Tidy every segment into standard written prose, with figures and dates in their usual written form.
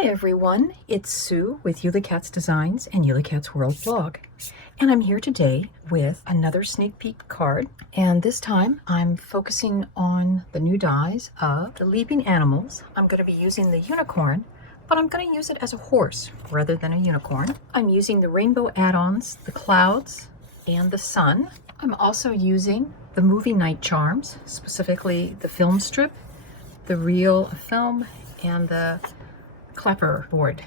Hi everyone, it's Sue with Ully Cat's Designs and Ully Cat's World blog. And I'm here today with another sneak peek card. And this time I'm focusing on the new dies of the Leaping Animals. I'm going to be using the unicorn, but I'm going to use it as a horse rather than a unicorn. I'm using the rainbow add-ons, the clouds, and the sun. I'm also using the movie night charms, specifically the film strip, the reel of film, and the clapper board.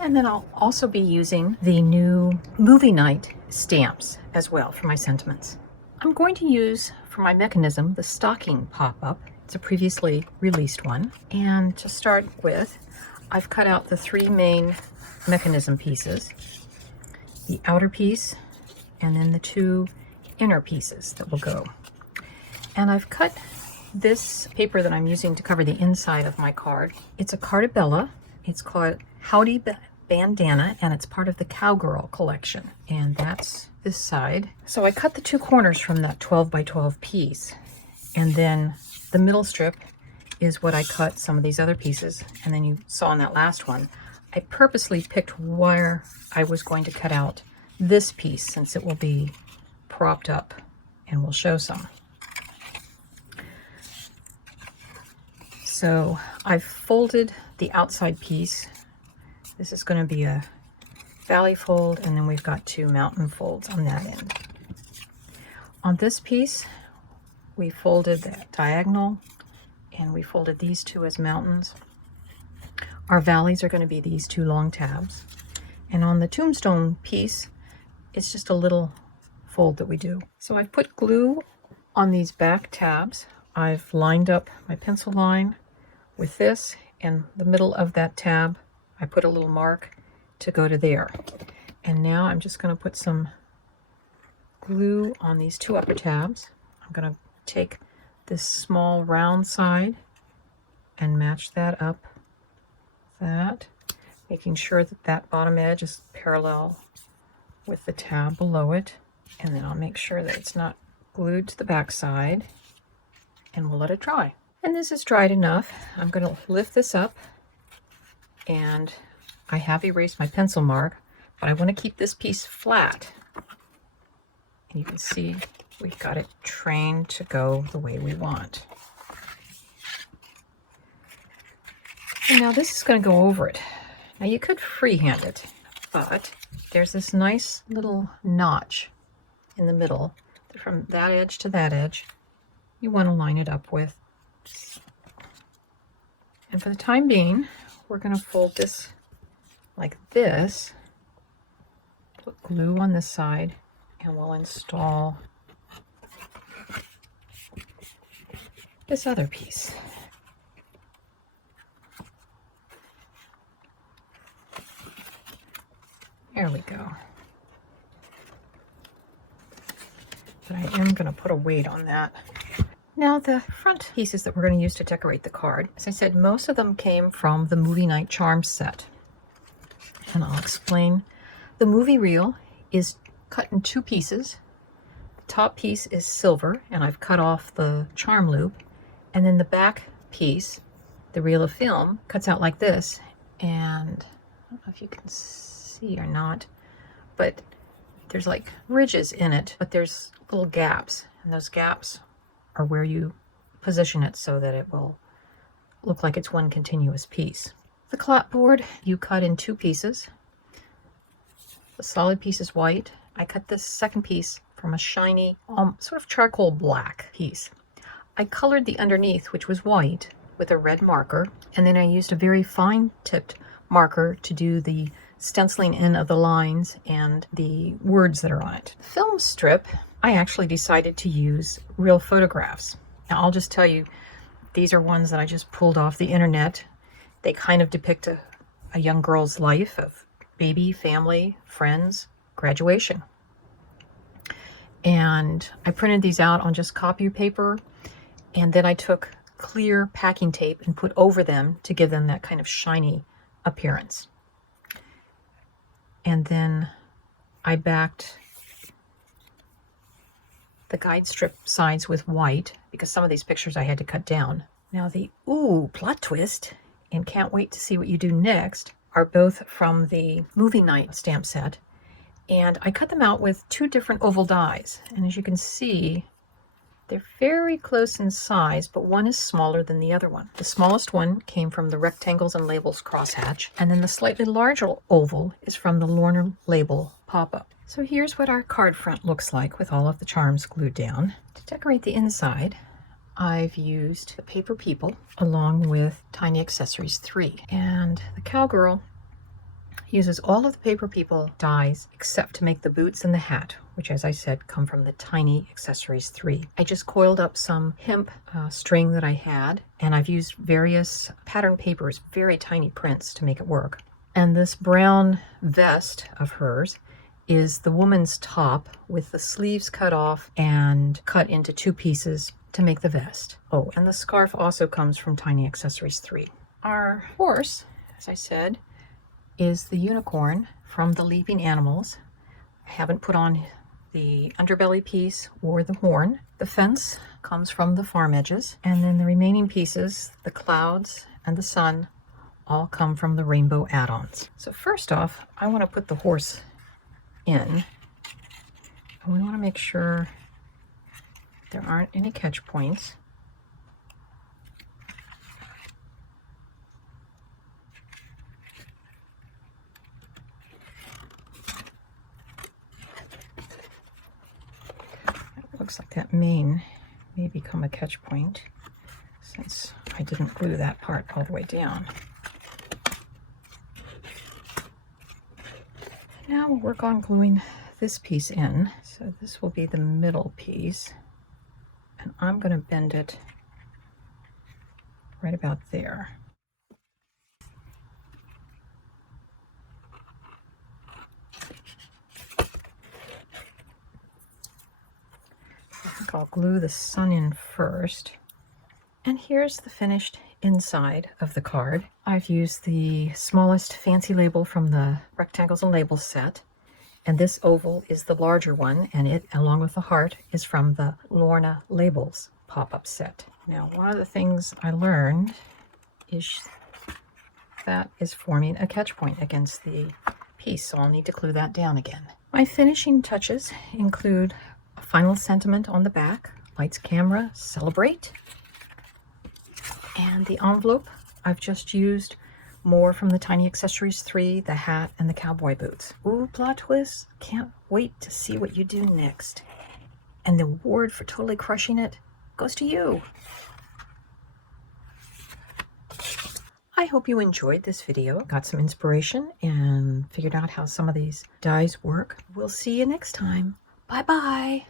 And then I'll also be using the new movie night stamps as well for my sentiments. I'm going to use for my mechanism the stocking pop-up. It's a previously released one. And to start with, I've cut out the three main mechanism pieces, the outer piece and then the two inner pieces that will go. And I've cut this paper that I'm using to cover the inside of my card. It's a Cardabella. It's called Howdy Bandana, and it's part of the Cowgirl collection. And that's this side. So I cut the two corners from that 12 by 12 piece. And then the middle strip is what I cut some of these other pieces. And then you saw in that last one, I purposely picked where I was going to cut out this piece since it will be propped up, and we'll show some. So I've folded the outside piece. This is going to be a valley fold, and then we've got two mountain folds on that end. On this piece, we folded that diagonal, and we folded these two as mountains. Our valleys are going to be these two long tabs. And on the tombstone piece, it's just a little fold that we do. So I've put glue on these back tabs. I've lined up my pencil line with this, and the middle of that tab I put a little mark to go to there. And now I'm just going to put some glue on these two upper tabs. I'm going to take this small round side and match that up, making sure that that bottom edge is parallel with the tab below it. And then I'll make sure that it's not glued to the back side, and we'll let it dry. And this is dried enough. I'm going to lift this up, and I have erased my pencil mark, but I want to keep this piece flat. And you can see we've got it trained to go the way we want. And now this is going to go over it. Now you could freehand it, but there's this nice little notch in the middle from that edge to that edge. You want to line it up with. And for the time being, we're going to fold this like this, put glue on this side, and we'll install this other piece. There we go. But I am going to put a weight on that. Now the front pieces that we're going to use to decorate the card, as I said, most of them came from the Movie Night Charms set. And I'll explain. The movie reel is cut in two pieces. The top piece is silver, and I've cut off the charm loop. And then the back piece, the reel of film, cuts out like this. And I don't know if you can see or not, but there's like ridges in it, but there's little gaps, and those gaps are where you position it so that it will look like it's one continuous piece. The clapboard you cut in two pieces. The solid piece is white. I cut this second piece from a shiny, sort of charcoal black piece. I colored the underneath, which was white, with a red marker, and then I used a very fine tipped marker to do the stenciling in of the lines and the words that are on it. The film strip, I actually decided to use real photographs. Now I'll just tell you, these are ones that I just pulled off the internet. They kind of depict a young girl's life of baby, family, friends, graduation. And I printed these out on just copy paper, and then I took clear packing tape and put over them to give them that kind of shiny appearance. And then I backed the guide strip sides with white because some of these pictures I had to cut down. Now the plot twist and can't wait to see what you do next are both from the movie night stamp set. And I cut them out with 2 different oval dies. And as you can see, they're very close in size, but one is smaller than the other one. The smallest one came from the Rectangles and Labels crosshatch, and then the slightly larger oval is from the Lorna Label pop-up. So here's what our card front looks like with all of the charms glued down. To decorate the inside, I've used the Paper People along with Tiny Accessories 3. And the Cowgirl uses all of the Paper People dies except to make the boots and the hat, which, as I said, come from the Tiny Accessories 3. I just coiled up some hemp string that I had, and I've used various pattern papers, very tiny prints, to make it work. And this brown vest of hers is the woman's top with the sleeves cut off and cut into 2 pieces to make the vest. Oh, and the scarf also comes from Tiny Accessories 3. Our horse, as I said, is the unicorn from the Leaping Animals. I haven't put on the underbelly piece or the horn. The fence comes from the farm edges, and then the remaining pieces, the clouds and the sun, all come from the rainbow add-ons. So first off, I want to put the horse in, and we want to make sure there aren't any catch points. Looks like that mane may become a catch point since I didn't glue that part all the way down. Now we'll work on gluing this piece in. So this will be the middle piece, and I'm going to bend it right about there. I think I'll glue the sun in first. And here's the finished inside of the card. I've used the smallest fancy label from the Rectangles and Labels set, and this oval is the larger one, and it, along with the heart, is from the Lorna Labels pop-up set. Now, one of the things I learned is that is forming a catch point against the piece, so I'll need to glue that down again. My finishing touches include a final sentiment on the back, lights, camera, celebrate. And the envelope, I've just used more from the Tiny Accessories 3, the hat, and the cowboy boots. Ooh, plot twist. Can't wait to see what you do next. And the award for totally crushing it goes to you. I hope you enjoyed this video, got some inspiration, and figured out how some of these dies work. We'll see you next time. Bye-bye.